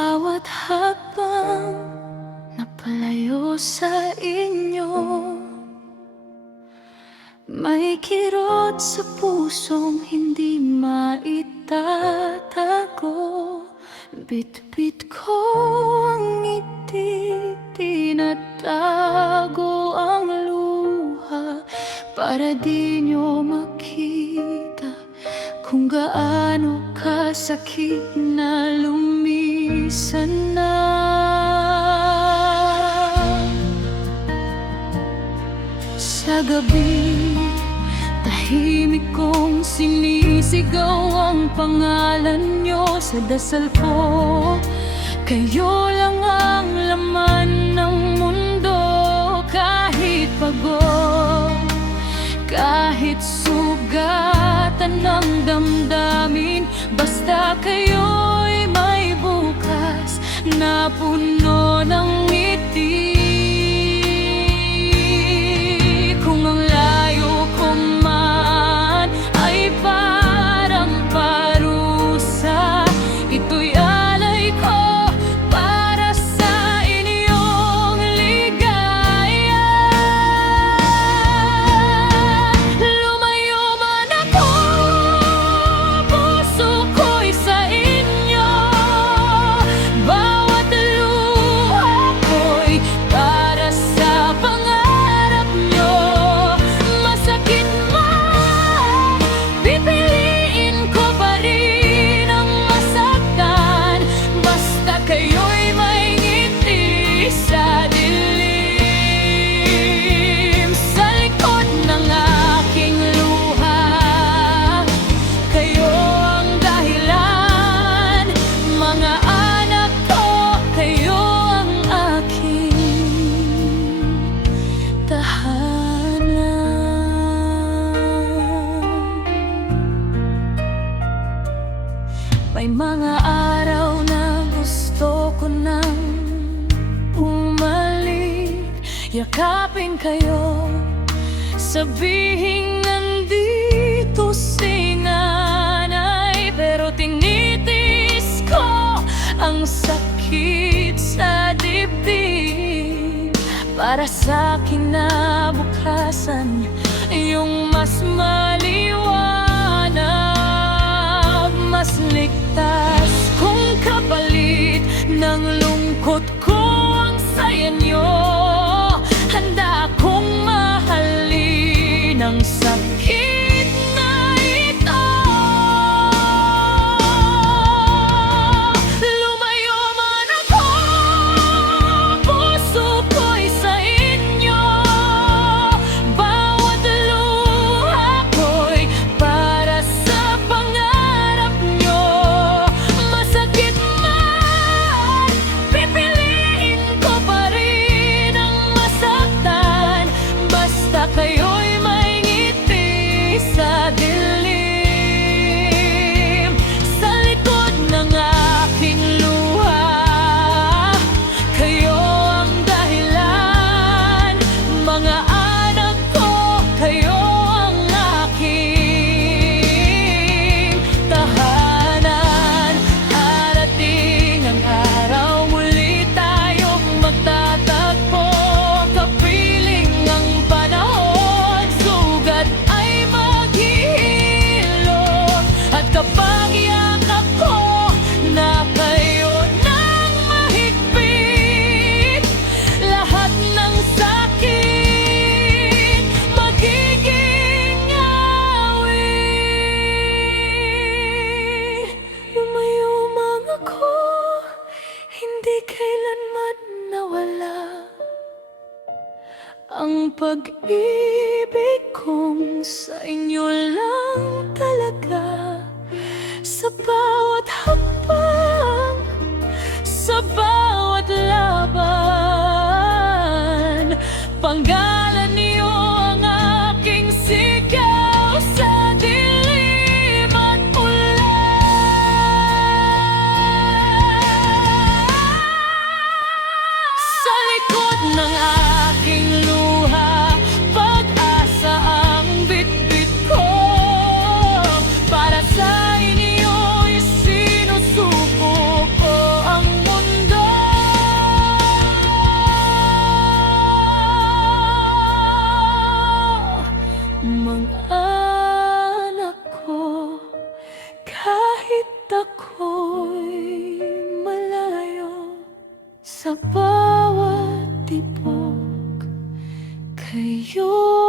bawat hakbang na palayo sa inyo, may kirot sa pusong hindi maitatago. Bit-bit ko ang ngiti, tinatago ang luha, para di nyo makita kung gaano kasakit na lumisan na. Sa gabi, tahimik kong sinisigaw ang pangalan nyo sa dasal ko. Kayo lang ang laman ng mundo, kahit pagod, kahit sugatan ng damdamin, basta kayo'y may bukas na puno ng ngiti. Kung ang layo ko man ay parang parusa, ito'y alay ko para sa inyong ligaya. Lumayo man ako, puso ko'y sa inyo. Bawat luha ko'y para sa pangarap nyo. Masakit man, pipiliin ko pa rin ang masaktan, basta kayo'y may ngiti sa dilim. Sa likod ng aking luha, kayo ang dahilan. Mga anak ko, kayo ang aking tahanan. May mga araw na gusto ko nang umalik, yakapin kayo, sabihin nandito si nanay. Pero tinitiis ko ang sakit sa dibdib, para sa kinabukasan yung mas maliwanag, mas ligtas. Kung kapalit ng lungkot ko ang saya nyo, handa akong mahalin ang sakit na ito. Lumayo man ako, puso ko'y sa inyo. Bawat luha ko'y para sa pangarap nyo. Masakit man, pipiliin ko pa rin ang masaktan, basta kayo'y may ngiti sa dilim. Sa likod ng aking luha, kayo ang dahilan. Mga anak ko, kayo ang aking tahanan. Darating ang araw, muli tayong magtatagpo. Kapiling ang panahon, sugat ay maghihilo. At kapag yakap ko na kayo ng mahigpit, lahat ng sakit magiging awit. Lumayo man ako, hindi kailanman nawala ang pag-ibig kong sa inyo lang talaga. Sa bawat hakbang, sa bawat laban, panggalan niyo ang aking sigaw sa dilim at ulan. Sa likod ng aking luha, pag-asa ang bit-bit ko, para sa inyo isinusuko ko ang anak ko. Kahit ako'y malayo, sa bawat tibok kayo